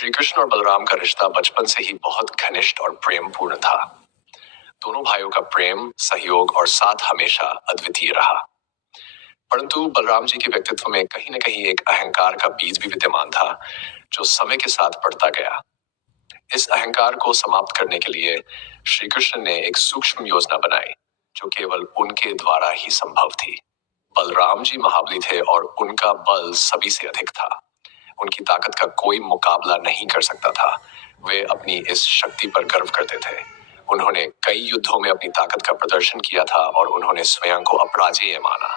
श्री कृष्ण और बलराम का रिश्ता बचपन से ही बहुत घनिष्ठ और प्रेमपूर्ण था। दोनों भाइयों का प्रेम, सहयोग और साथ हमेशा अद्वितीय रहा। परंतु बलराम जी के व्यक्तित्व में कहीं न कहीं एक अहंकार का बीज भी विद्यमान था, जो समय के साथ बढ़ता गया। इस अहंकार को समाप्त करने के लिए श्री कृष्ण ने एक सूक्ष्म योजना बनाई, जो केवल उनके द्वारा ही संभव थी। बलराम जी महाबली थे और उनका बल सभी से अधिक था। उनकी ताकत का कोई मुकाबला नहीं कर सकता था। वे अपनी इस शक्ति पर गर्व करते थे। उन्होंने कई युद्धों में अपनी ताकत का प्रदर्शन किया था और उन्होंने स्वयं को अपराजेय माना।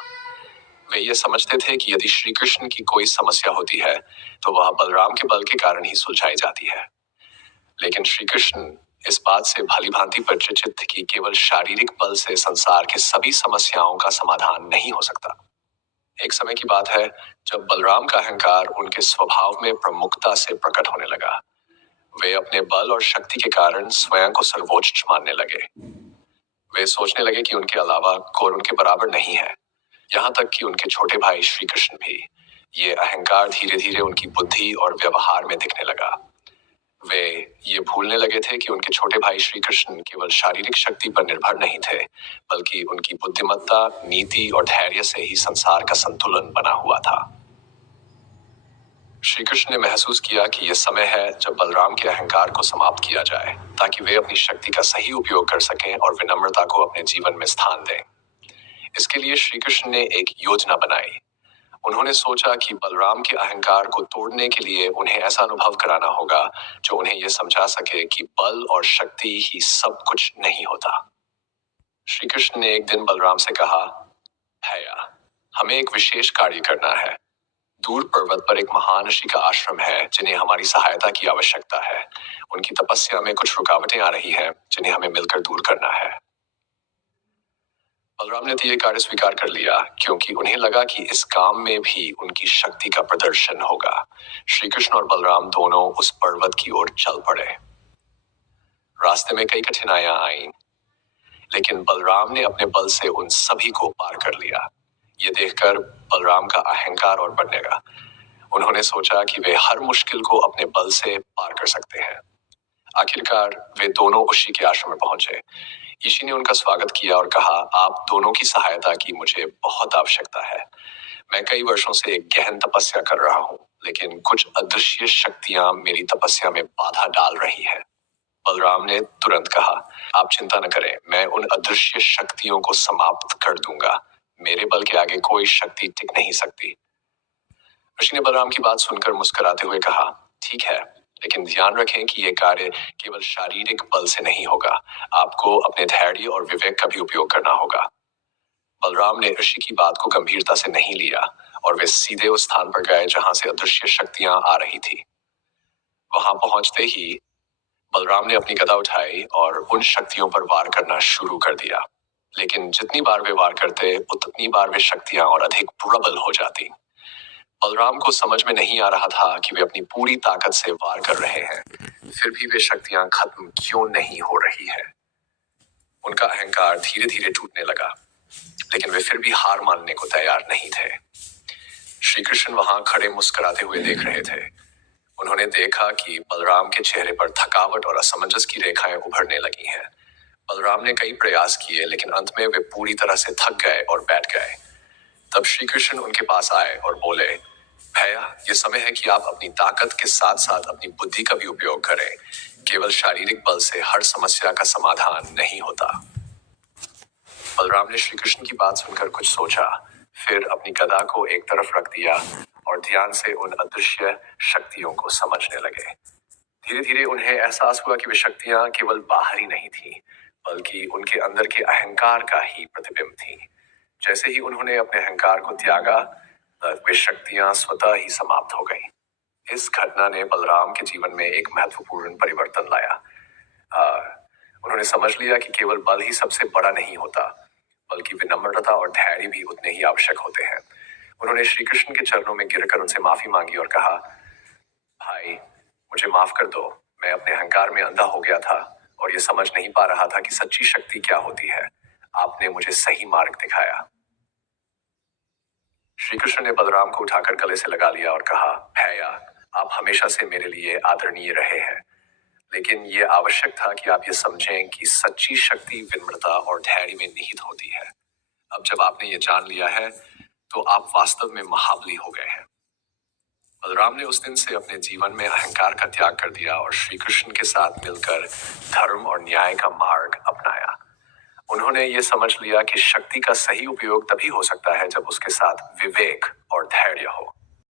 वे ये समझते थे कि यदि श्री कृष्ण की कोई समस्या होती है तो वह बलराम के बल के कारण ही सुलझाई जाती है। लेकिन श्री कृष्ण इस बात से भली भांति परिचित थे कि केवल शारीरिक बल से संसार के सभी समस्याओं का समाधान नहीं हो सकता। एक समय की बात है जब बलराम का अहंकार उनके स्वभाव में प्रमुखता से प्रकट होने लगा। वे अपने बल और शक्ति के कारण स्वयं को सर्वोच्च मानने लगे। वे सोचने लगे कि उनके अलावा कोई उनके बराबर नहीं है, यहाँ तक कि उनके छोटे भाई श्री कृष्ण भी। ये अहंकार धीरे धीरे उनकी बुद्धि और व्यवहार में दिखने लगा। वे ये भूलने लगे थे कि उनके छोटे भाई श्री कृष्ण केवल शारीरिक शक्ति पर निर्भर नहीं थे, बल्कि उनकी बुद्धिमत्ता, नीति और धैर्य से ही संसार का संतुलन बना हुआ था। श्री कृष्ण ने महसूस किया कि यह समय है जब बलराम के अहंकार को समाप्त किया जाए, ताकि वे अपनी शक्ति का सही उपयोग कर सकें और विनम्रता को अपने जीवन में स्थान दें। इसके लिए श्री कृष्ण ने एक योजना बनाई। उन्होंने सोचा कि बलराम के अहंकार को तोड़ने के लिए उन्हें ऐसा अनुभव कराना होगा जो उन्हें यह समझा सके कि बल और शक्ति ही सब कुछ नहीं होता। श्री कृष्ण ने एक दिन बलराम से कहा, भैया, हमें एक विशेष कार्य करना है। दूर पर्वत पर एक महान ऋषि का आश्रम है जिन्हें हमारी सहायता की आवश्यकता है। उनकी तपस्या में कुछ रुकावटें आ रही हैं जिन्हें हमें मिलकर दूर करना है। बलराम ने तो ये कार्य स्वीकार कर लिया क्योंकि उन्हें लगा कि इस काम में भी उनकी शक्ति का प्रदर्शन होगा। श्री कृष्ण और बलराम दोनों उस पर्वत की ओर चल पड़े। रास्ते में कई कठिनाइयां आईं, लेकिन बलराम ने अपने बल से उन सभी को पार कर लिया। ये देखकर बलराम का अहंकार और बढ़ने लगा। उन्होंने सोचा कि वे हर मुश्किल को अपने बल से पार कर सकते हैं। आखिरकार वे दोनों ऋषि के आश्रम में पहुंचे। ऋषि ने उनका स्वागत किया और कहा, आप दोनों की सहायता की मुझे बहुत आवश्यकता है। मैं कई वर्षों से एक गहन तपस्या कर रहा हूँ, लेकिन कुछ अदृश्य शक्तियां मेरी तपस्या में बाधा डाल रही है। बलराम ने तुरंत कहा, आप चिंता न करें, मैं उन अदृश्य शक्तियों को समाप्त कर दूंगा। मेरे बल के आगे कोई शक्ति टिक नहीं सकती। ऋषि ने बलराम की बात सुनकर मुस्कुराते हुए कहा, ठीक है, लेकिन ध्यान रखें कि यह कार्य केवल शारीरिक बल से नहीं होगा। आपको अपने धैर्य और विवेक का भी उपयोग करना होगा। बलराम ने ऋषि की बात को गंभीरता से नहीं लिया और वे सीधे उस स्थान पर गए जहां से अदृश्य शक्तियां आ रही थी। वहां पहुंचते ही बलराम ने अपनी गदा उठाई और उन शक्तियों पर वार करना शुरू कर दिया। लेकिन जितनी बार वे वार करते, उतनी बार वे शक्तियां और अधिक प्रबल हो जाती। बलराम को समझ में नहीं आ रहा था कि वे अपनी पूरी ताकत से वार कर रहे हैं, फिर भी वे शक्तियां खत्म क्यों नहीं हो रही है। उनका अहंकार धीरे धीरे टूटने लगा, लेकिन वे फिर भी हार मानने को तैयार नहीं थे। श्री कृष्ण वहां खड़े मुस्कुराते हुए देख रहे थे। उन्होंने देखा कि बलराम के चेहरे पर थकावट और असमंजस की रेखाएं उभरने लगी हैं। बलराम ने कई प्रयास किए, लेकिन अंत में वे पूरी तरह से थक गए और बैठ गए। तब श्री कृष्ण उनके पास आए और बोले, भैया, ये समय है कि आप अपनी ताकत के साथ साथ अपनी बुद्धि का भी उपयोग करें। केवल शारीरिक बल से हर समस्या का समाधान नहीं होता। बलराम ने श्री कृष्ण की बात सुनकर कुछ सोचा, फिर अपनी गदा को एक तरफ रख दिया और ध्यान से उन अदृश्य शक्तियों को समझने लगे। धीरे धीरे उन्हें एहसास हुआ कि वे शक्तियां केवल बाहरी नहीं थीं, बल्कि उनके अंदर के अहंकार का ही प्रतिबिंब थीं। जैसे ही उन्होंने अपने अहंकार को त्यागा, वे शक्तियां स्वतः ही समाप्त हो गईं। इस घटना ने बलराम के जीवन में एक महत्वपूर्ण परिवर्तन लाया। उन्होंने समझ लिया कि केवल बल ही सबसे बड़ा नहीं होता, बल्कि विनम्रता और धैर्य भी उतने ही आवश्यक होते हैं। उन्होंने श्री कृष्ण के चरणों में गिरकर उनसे माफी मांगी और कहा, भाई, मुझे माफ कर दो। मैं अपने अहंकार में अंधा हो गया था और ये समझ नहीं पा रहा था कि सच्ची शक्ति क्या होती है। आपने मुझे सही मार्ग दिखाया। श्री कृष्ण ने बलराम को उठाकर गले से लगा लिया और कहा, भैया, आप हमेशा से मेरे लिए आदरणीय रहे हैं, लेकिन ये आवश्यक था कि आप ये समझें कि सच्ची शक्ति विनम्रता और धैर्य में निहित होती है। अब जब आपने ये जान लिया है, तो आप वास्तव में महाबली हो गए हैं। बलराम ने उस दिन से अपने जीवन में अहंकार का त्याग कर दिया और श्री कृष्ण के साथ मिलकर धर्म और न्याय का मार्ग अपनाया। उन्होंने ये समझ लिया कि शक्ति का सही उपयोग तभी हो सकता है जब उसके साथ विवेक